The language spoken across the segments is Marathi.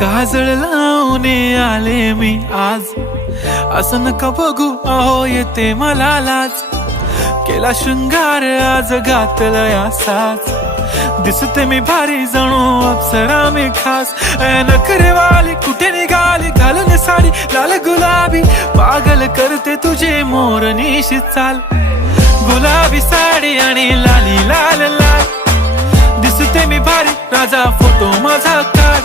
काजळ लावून आले मी आज, असं नका बघू अहो येते मला लाज. केला शृंगार आज घातला साज, दिसते मी भारी जणू अप्सरा मी खास. नखरेवाली कुठे निघाली घालून साडी लाल गुलाबी, पागल करते तुझे मोरनीशी चाल. गुलाबी साडी आणि लाली लाल लाल, दिसते मी भारी राजा फोटो माझा काढ.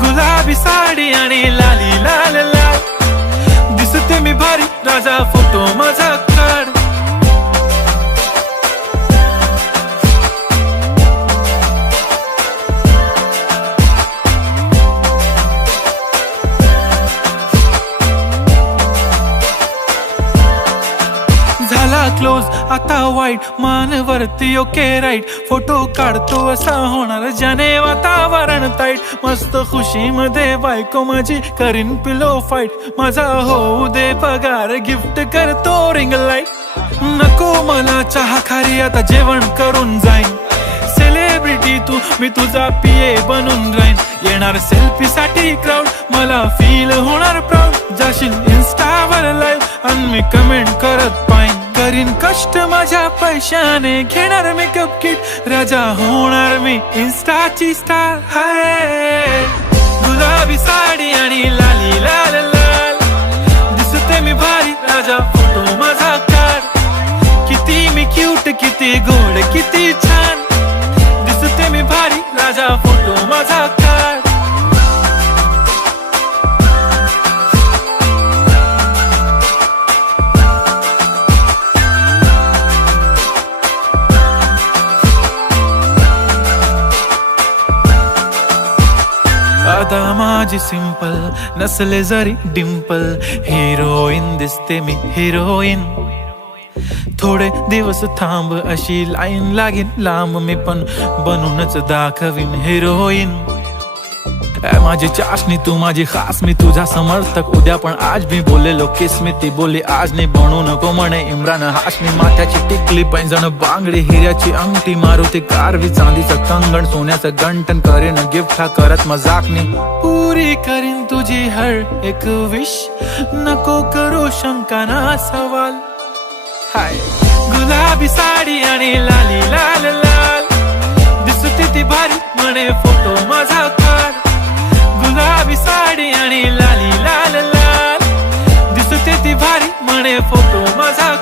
गुलाबी साडी आणि लाली लाल लाल, दिसते मी भारी राजा फोटो माझा काढ. झाला क्लोज आता वाईट, मानवरती ओके राईट. फोटो काढतो असा होणार ज्याने वातावरण ताईट. मस्त खुशी मध्ये बायको माझी करीन पिलो फाईट. माझा होऊ दे पगार गिफ्ट करतो रिंग लाईट. नको मला चहा खारी आता जेवण करून जाईन. सेलिब्रिटी तू मी तुझा पिये बनून राहीन. येणार सेल्फी साठी क्राऊड मला फील होणार प्राऊड. जाशील इन्स्टावर लाईव्ह आणि मी कमेंट करत पाईन. करीन कष्ट माझ्या पैशाने घेणार मेकअप किट. राजा होणार मी इन्स्टाची स्टार. हाय गुलाबी साडी आणि लाली लाल लाल, दिसते मी भारी राजा फोटो माझा काढ. किती मी क्यूट किती गोड किती छान, दिसते मी भारी राजा फोटो माझा काढ. आता माझी सिंपल नसले जरी डिंपल, हिरोईन दिसते मी हिरोईन. थोडे दिवस थांब अशी लाईन लागेल लांब, मी पण बनूनच दाखवीन हिरोईन. माझी चाशनी तू माझी खास, मी तुझा समर्थक उद्या पण आज मी बोललेलो किस मी. ती बोलली आज नाही बनू नको म्हणे इम्रान हाशमी. माथ्याची टिकली पैंजण बांगडी हिऱ्याची अंगठी, मारुती कारवी चांदीचं कंगण सोन्याचं गंटन. करीन गिफ्ट हा करत मजाकनी, पुरी करीन तुझी हर एक विश. नको करू शंका ना सवाल. हाय गुलाबी साडी आणि लाली लाल लाल, दिसते ती भारी म्हणे फोटो माझा काढ. गुलाबी साडी आणि लाली लाल लाल, दिसते ती भारी म्हणे फोटो माझा.